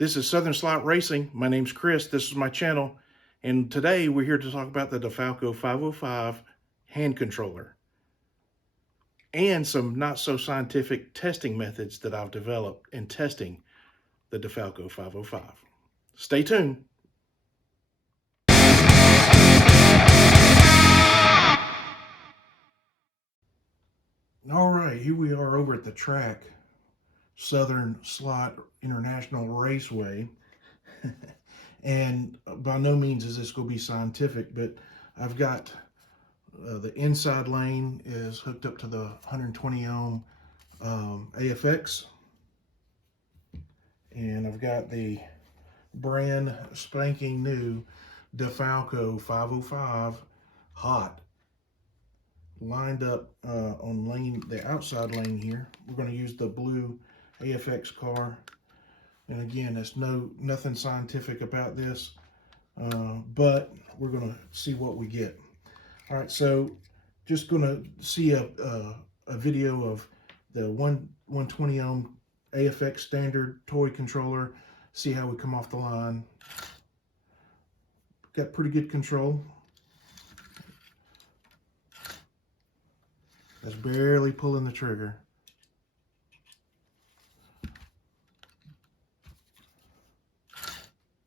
This is Southern Slot Racing. My name's Chris. This is my channel. And today we're here to talk about the Difalco 505 hand controller and some not so scientific testing methods that I've developed in testing the Difalco 505. Stay tuned. All right, here we are over at the track, Southern Slot International Raceway. And by no means is this going to be scientific, but I've got the inside lane is hooked up to the 120 ohm AFX, and I've got the brand spanking new Difalco 505 hot lined up on the outside lane here. We're going to use the blue AFX car. And again, there's nothing scientific about this, but we're going to see what we get. All right, so just going to see a video of the 120 ohm AFX standard toy controller, see how we come off the line. Got pretty good control. That's barely pulling the trigger.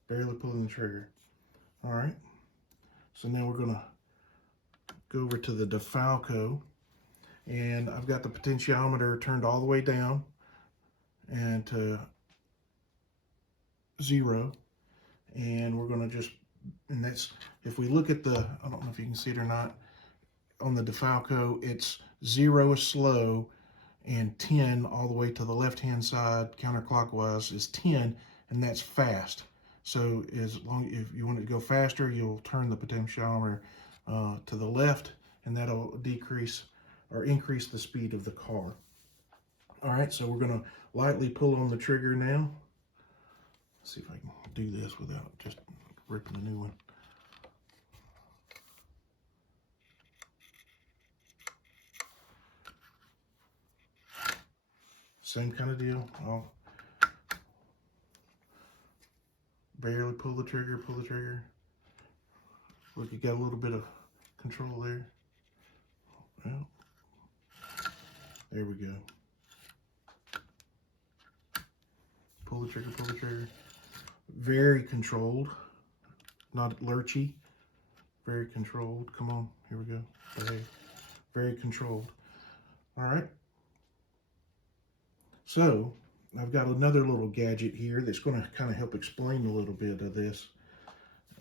Barely pulling the trigger. All right, so now we're gonna go over to the Difalco, and I've got the potentiometer turned all the way down and to 0, and we're gonna just, and that's, if we look at the, I don't know if you can see it or not, on the Difalco, it's 0 is slow and 10 all the way to the left hand side counterclockwise is 10, and that's fast. So as long, if you want it to go faster, you'll turn the potentiometer to the left, and that'll decrease or increase the speed of the car. All right, so we're gonna lightly pull on the trigger now. Let's see if I can do this without just ripping a new one. Same kind of deal. I'll barely pull the trigger, pull the trigger. Look, you got a little bit of control there. Well, there we go. Pull the trigger, pull the trigger. Very controlled, not lurchy. Very controlled. Come on, here we go. Very controlled. All right. So I've got another little gadget here that's going to kind of help explain a little bit of this.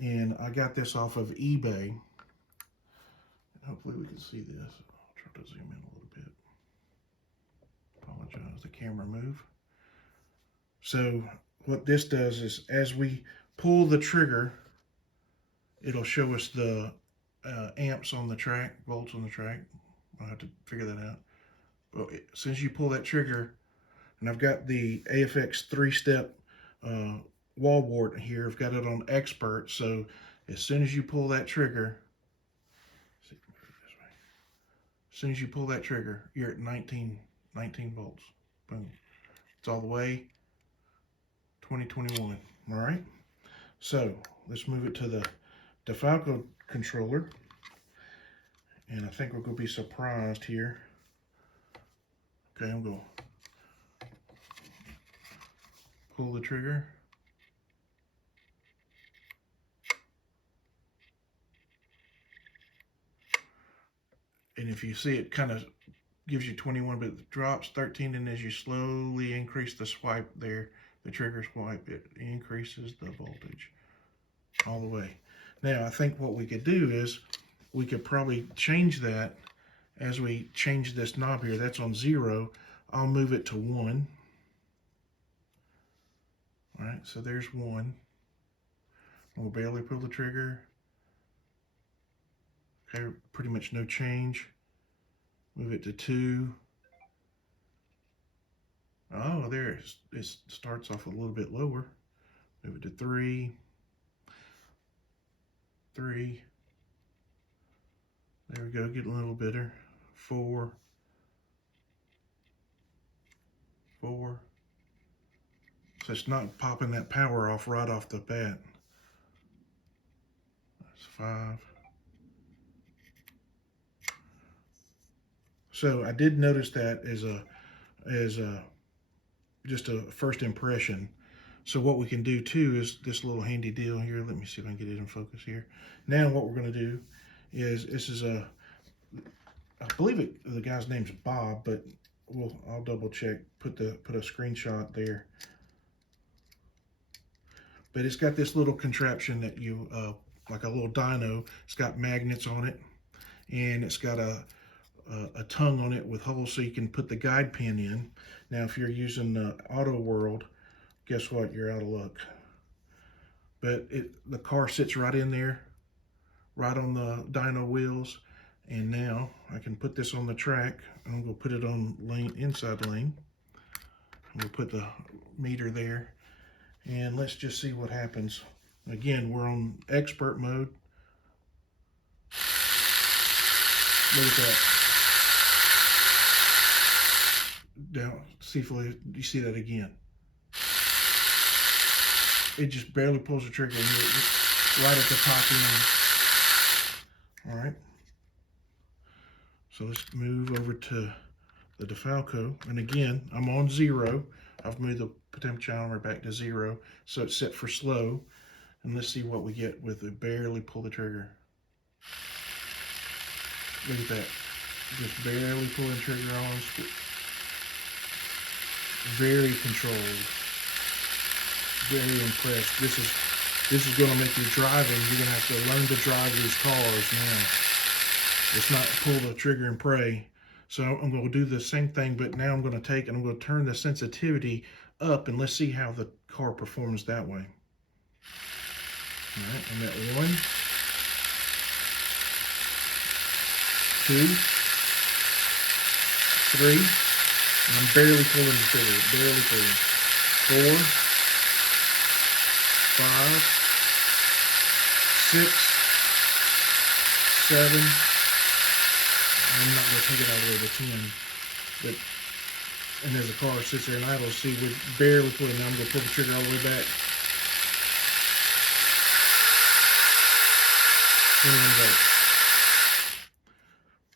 And I got this off of eBay. Hopefully we can see this. I'll try to zoom in a little bit. Apologize, the camera moved. So what this does is, as we pull the trigger, it'll show us the amps on the track, volts on the track. I'll have to figure that out. But since you pull that trigger, and I've got the AFX 3-step wall wart here, I've got it on expert, so as soon as you pull that trigger, as soon as you pull that trigger, you're at 19 volts. Boom. It's all the way 2021. All right. So let's move it to the Difalco controller. And I think we're going to be surprised here. Okay, I'm going to pull the trigger. And if you see, it kind of gives you 21, but it drops 13, and as you slowly increase the swipe there, the trigger swipe, it increases the voltage all the way. Now, I think what we could do is we could probably change that as we change this knob here. That's on 0. I'll move it to 1. All right, so there's 1. We'll barely pull the trigger. Okay, pretty much no change. Move it to 2. Oh, there it starts off a little bit lower. Move it to 3. 3. There we go, getting a little better. 4. 4. So it's not popping that power off right off the bat. That's 5. So I did notice that as just a first impression. So what we can do too is this little handy deal here. Let me see if I can get it in focus here. Now what we're going to do is, this is I believe the guy's name's Bob, but I'll double check. Put a screenshot there. But it's got this little contraption that you like a little dyno. It's got magnets on it, and it's got a tongue on it with holes so you can put the guide pin in. Now, if you're using the Auto World, guess what? You're out of luck. But the car sits right in there, right on the dyno wheels. And now I can put this on the track. I'm going to put it on inside lane. I'm going to put the meter there. And let's just see what happens. Again, we're on expert mode. Look at that. Now, see if you see that again. It just barely pulls the trigger right at the top end. All right. So let's move over to the Difalco. And again, I'm on 0. I've moved the potentiometer back to 0. So it's set for slow. And let's see what we get with it. Barely pull the trigger. Look at that. Just barely pulling the trigger on. Very controlled. Very impressed. This is going to make your driving. You're going to have to learn to drive these cars now. It's not pull the trigger and pray. So I'm going to do the same thing, but now I'm going to take and I'm going to turn the sensitivity up, and let's see how the car performs that way. All right, I'm at 1, 2, 3, and I'm barely pulling the trigger, barely pulling. 4, 5, 6, 7. I'm not going to take it all the way to 10, but, and as the car sits there and idle, see, we're barely pulling. Now I'm going to pull the trigger all the way back. 21 volts.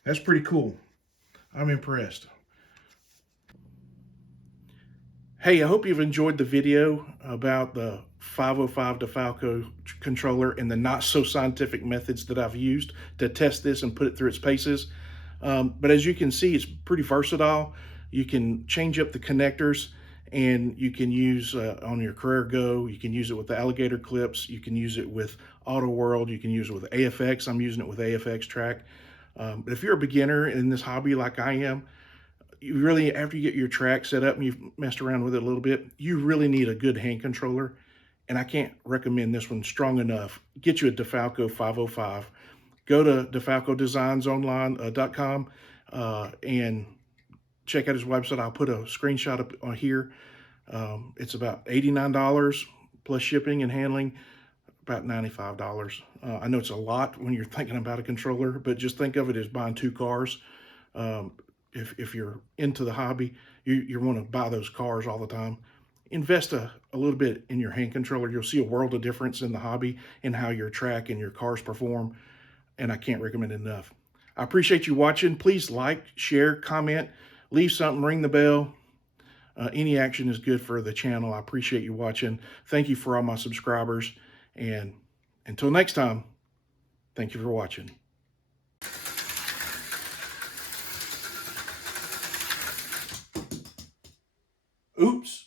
That's pretty cool. I'm impressed. Hey, I hope you've enjoyed the video about the 505 Difalco controller and the not so scientific methods that I've used to test this and put it through its paces. But as you can see, it's pretty versatile. You can change up the connectors, and you can use on your Carrera Go. You can use it with the alligator clips. You can use it with Auto World. You can use it with AFX. I'm using it with AFX track. But if you're a beginner in this hobby like I am, you really, after you get your track set up and you've messed around with it a little bit, you really need a good hand controller. And I can't recommend this one strong enough. Get you a Difalco 505. Go to difalcodesignsonline.com and check out his website. I'll put a screenshot up on here. It's about $89 plus shipping and handling, about $95. I know it's a lot when you're thinking about a controller, but just think of it as buying 2 cars. If you're into the hobby, you want to buy those cars all the time. Invest a little bit in your hand controller. You'll see a world of difference in the hobby and how your track and your cars perform. And I can't recommend it enough. I appreciate you watching. Please like, share, comment, leave something, ring the bell. Any action is good for the channel. I appreciate you watching. Thank you for all my subscribers. And until next time, thank you for watching. Oops.